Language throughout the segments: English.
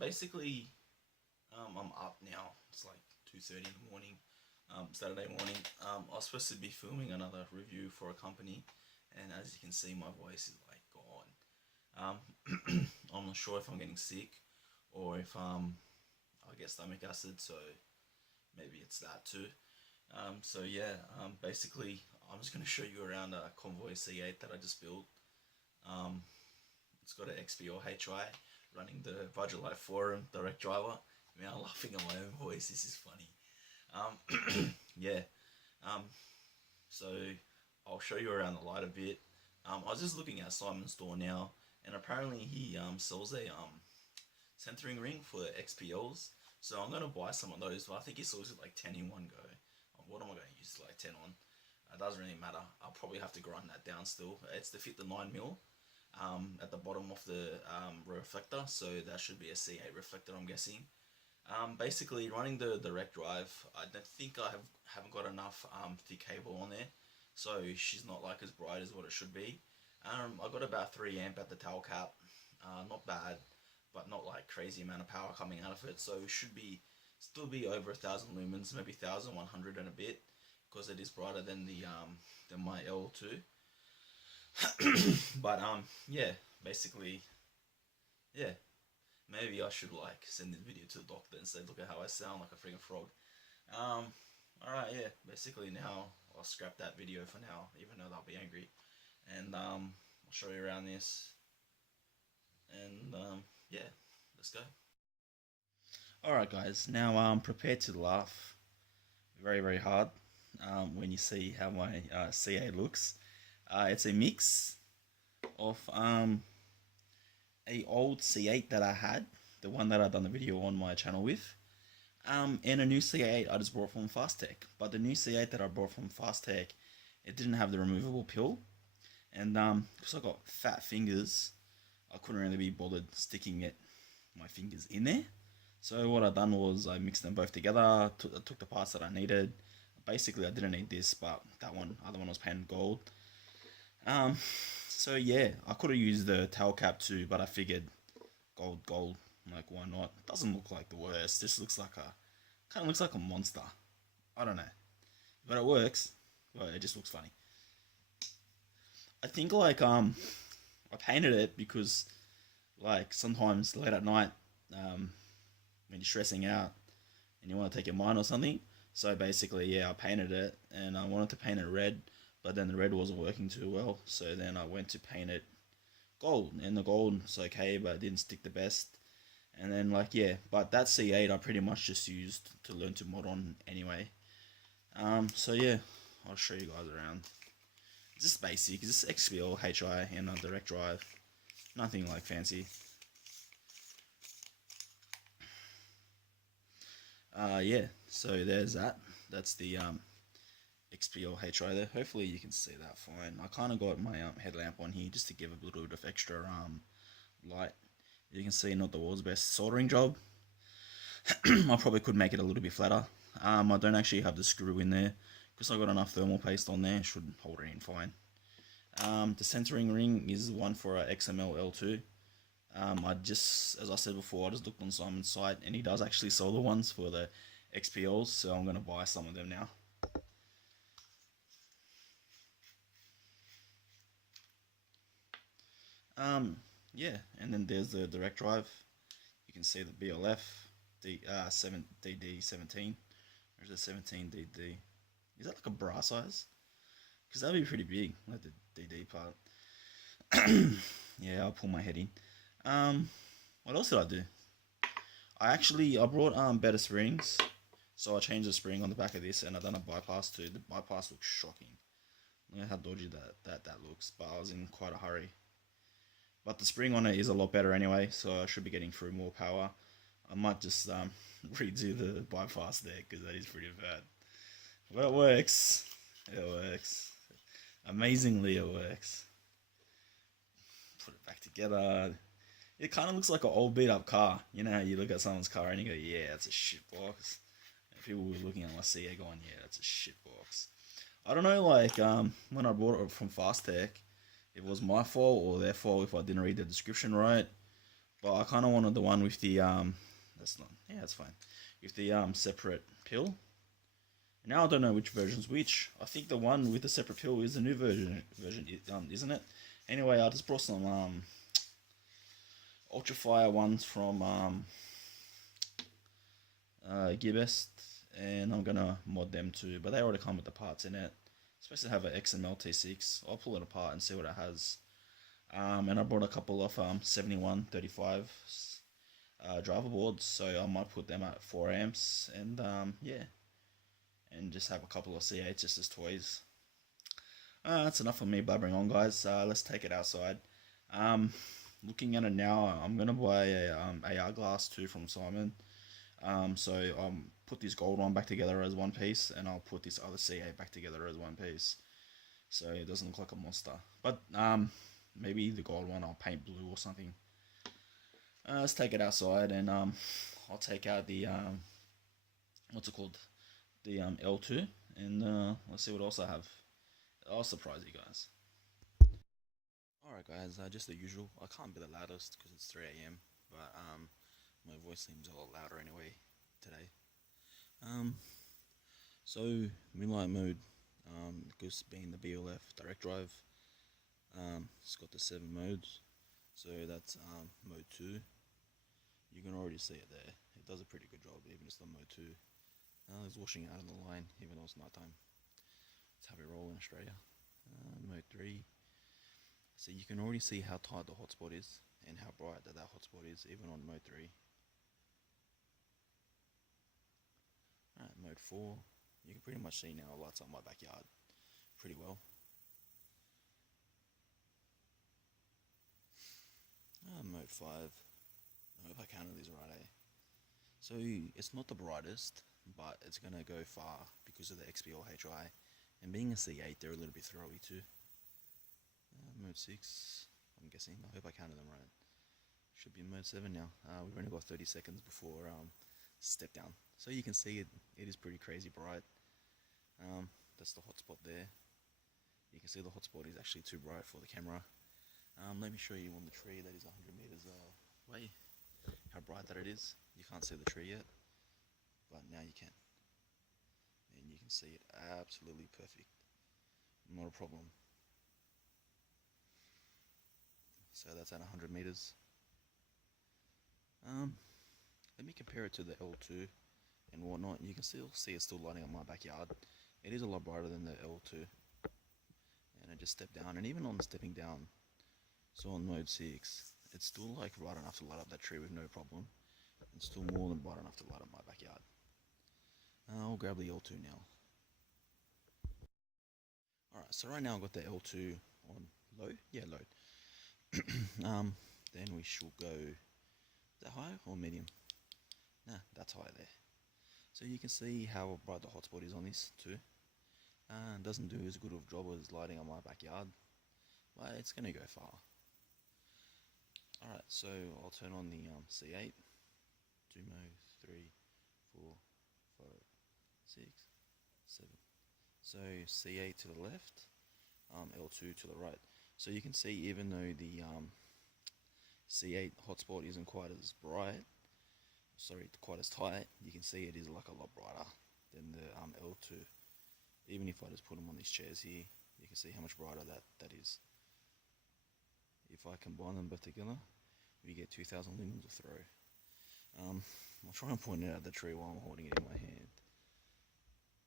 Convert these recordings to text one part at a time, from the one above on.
Basically, I'm up now. It's like 2:30 in the morning, Saturday morning. I was supposed to be filming another review for a company, and as you can see, my voice is like gone. I'm not sure if I'm getting sick or if I get stomach acid, so maybe it's that too. So yeah, basically, I'm just gonna show you around a Convoy C8 that I just built. Um, it's got an XPO HI running the Vudgelite Forum direct driver. I mean, I'm laughing at my own voice. This is funny. Yeah. Um, so I'll show you around the light a bit. I was just looking at Simon's store now, and apparently he sells a centering ring for XPLs. So I'm gonna buy some of those. But I think he sells it like 10 in one go. What am I gonna use like 10 on? It doesn't really matter. I'll probably have to grind that down still. It's to fit the 9mm at the bottom of the reflector, so that should be a C8 reflector, I'm guessing. Basically, running the direct drive, I don't think haven't got enough thick cable on there, so she's not like as bright as what it should be. I got about 3 amp at the tail cap, not bad, but not like crazy amount of power coming out of it. So it should be still be over 1,000 lumens, maybe 1,100 and a bit, because it is brighter than the than my L2. But yeah, basically, yeah, maybe I should like send this video to the doctor and say, look at how I sound like a freaking frog. Alright, yeah, basically now I'll scrap that video for now, even though they'll be angry. And I'll show you around this. And yeah, let's go. Alright guys, now I'm prepared to laugh very, very hard when you see how my CA looks. It's a mix of a old C8 that I had, the one that I've done the video on my channel with, and a new C8 I just bought from Fastech. But the new C8 that I bought from Fastech, it didn't have the removable pill, and because I got fat fingers, I couldn't really be bothered sticking my fingers in there. So what I done was I mixed them both together, took the parts that I needed. Basically, I didn't need this, but that other one was painted gold. So yeah, I could have used the tail cap too, but I figured gold, like why not? It doesn't look like the worst. This looks like kind of looks like a monster. I don't know, but it works. Well, it just looks funny. I think like I painted it because like sometimes late at night when you're stressing out and you want to take your mind or something. So basically, yeah, I painted it, and I wanted to paint it red, but then the red wasn't working too well. So then I went to paint it gold, and the gold's okay, but it didn't stick the best. And then like yeah, but that C8 I pretty much just used to learn to mod on anyway. So yeah, I'll show you guys around. It's just basic. It's just XPL HI and a direct drive. Nothing like fancy. Yeah, so there's that. That's the XPL HI there. Hopefully you can see that fine. I kind of got my headlamp on here just to give a little bit of extra light. You can see not the world's best soldering job. I probably could make it a little bit flatter. I don't actually have the screw in there because I got enough thermal paste on there. Should hold it in fine. The centering ring is one for a XML L2. As I said before, I just looked on Simon's site, and he does actually sell the ones for the XPLs, so I'm going to buy some of them now. Yeah, and then there's the direct drive. You can see the BLF, DD17. There's a 17DD. Is that like a bra size? Because that'd be pretty big, like the DD part. Yeah, I'll pull my head in. What else did I do? I brought better springs, so I changed the spring on the back of this, and I done a bypass too. The bypass looks shocking. Look at how dodgy that looks, but I was in quite a hurry. But the spring on it is a lot better anyway, so I should be getting through more power. I might just redo the bypass there because that is pretty bad. But it works. It works. Amazingly, it works. Put it back together. It kind of looks like an old beat up car. You know how you look at someone's car and you go, yeah, that's a shit box. And people were looking at my CA going, yeah, that's a shit box. I don't know, like, when I bought it from Fastech, if it was my fault or their fault if I didn't read the description right. But I kind of wanted the one with the That's not. Yeah, that's fine. With the separate pill. Now I don't know which version's which. I think the one with the separate pill is the new version, isn't it? Anyway, I just brought some Ultra Fire ones from Gearbest, and I'm gonna mod them too. But they already come with the parts in it. It's supposed to have an XML T6. I'll pull it apart and see what it has. And I brought a couple of 7135 driver boards, so I might put them at 4 amps, and yeah, and just have a couple of C8s just as toys. That's enough of me blabbering on, guys. Let's take it outside. Looking at it now, I'm gonna buy a AR glass too from Simon. So put this gold one back together as one piece, and I'll put this other C8 back together as one piece, so it doesn't look like a monster. But maybe the gold one I'll paint blue or something. Let's take it outside, and I'll take out the what's it called, the L2, and let's see what else I have. I'll surprise you guys. Alright guys, just the usual. I can't be the loudest because it's 3 a.m, but my voice seems a lot louder anyway today. So Moonlight mode, because being the BLF direct drive, it's got the 7 modes. So that's mode 2. You can already see it there. It does a pretty good job, even just on mode 2. It's washing out of the line, even though it's nighttime. That's how we roll in Australia. Mode 3. So you can already see how tight the hotspot is, and how bright that hotspot is, even on mode 3. Alright, mode 4. You can pretty much see now it lights up my backyard pretty well. Mode 5. I hope I counted these right, eh? So it's not the brightest, but it's going to go far because of the XPL HI. And being a C8, they're a little bit throwy too. Mode 6, I'm guessing. I hope I counted them right. Should be in mode 7 now. We've only got 30 seconds before step down. So you can see it is pretty crazy bright. That's the hotspot there. You can see the hotspot is actually too bright for the camera. Let me show you on the tree that is 100 meters away how bright that it is. You can't see the tree yet, but now you can. And you can see it absolutely perfect. Not a problem. So that's at 100 meters. Let me compare it to the L2 and whatnot. You can still see it's still lighting up my backyard. It is a lot brighter than the L2. And I just stepped down, and even on stepping down, so on mode 6, it's still like bright enough to light up that tree with no problem. It's still more than bright enough to light up my backyard. I'll grab the L2 now. Alright, so right now I've got the L2 on low. Yeah, low. Then we should go, is that high or medium? Nah, that's high there. So you can see how bright the hotspot is on this too. It doesn't do as good of a job as lighting up my backyard, but it's going to go far. Alright, so I'll turn on the C8. 2 mode, 3, 4, 5, 6, 7. So C8 to the left, L2 to the right. So you can see, even though the C8 hotspot isn't quite as bright, quite as tight, you can see it is like a lot brighter than the L2. Even if I just put them on these chairs here, you can see how much brighter that is. If I combine them both together, we get 2000 lumens of throw. I'll try and point it out the tree while I'm holding it in my hand.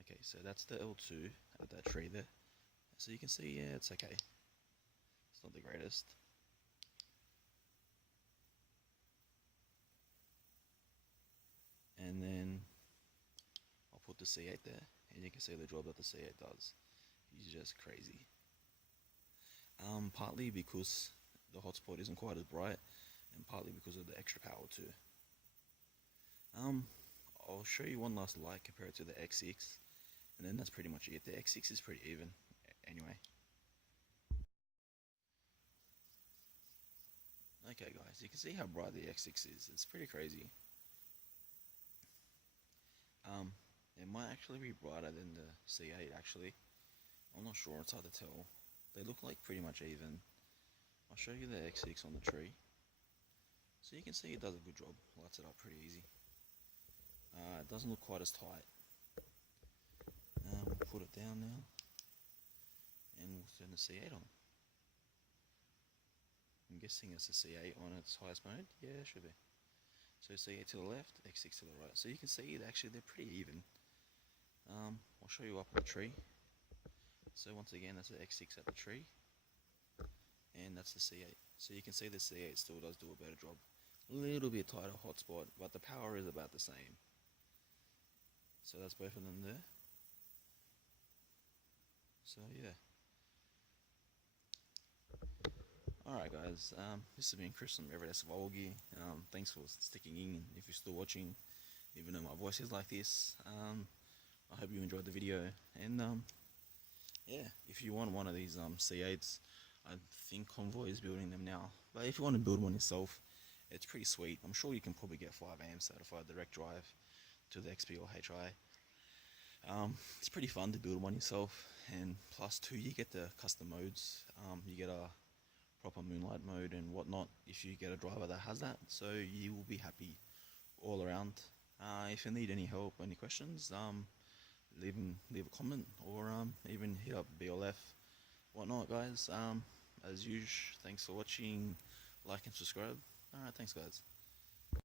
Okay, so that's the L2 at that tree there. So you can see, yeah, it's okay. It's not the greatest. And then I'll put the C8 there, and you can see the job that the C8 does. It's just crazy. Partly because the hotspot isn't quite as bright, and partly because of the extra power too. I'll show you one last light compared to the X6, and then that's pretty much it. The X6 is pretty even anyway. Okay guys, you can see how bright the X6 is. It's pretty crazy. It might actually be brighter than the C8 actually. I'm not sure, it's hard to tell. They look like pretty much even. I'll show you the X6 on the tree. So you can see it does a good job, lights it up pretty easy. It doesn't look quite as tight. We'll put it down now, and we'll turn the C8 on. I'm guessing it's a C8 on its highest mode. Yeah, it should be. So C8 to the left, X6 to the right. So you can see actually they're pretty even. I'll show you up on the tree. So once again, that's the X6 at the tree, and that's the C8. So you can see the C8 still does do a better job. A little bit tighter hotspot, but the power is about the same. So that's both of them there. So yeah. Alright guys, this has been Chris from Everyday Survival Gear. Thanks for sticking in if you're still watching, even though my voice is like this. I hope you enjoyed the video, and yeah, if you want one of these C8s, I think Convoy is building them now, but if you want to build one yourself, it's pretty sweet. I'm sure you can probably get 5 amps certified direct drive to the XP or HI. It's pretty fun to build one yourself, and plus 2, you get the custom modes. You get a proper moonlight mode and whatnot if you get a driver that has that, so you will be happy all around. If you need any help, any questions, leave a comment, or even hit up BLF, whatnot guys. As usual, thanks for watching, like and subscribe. Alright, thanks guys.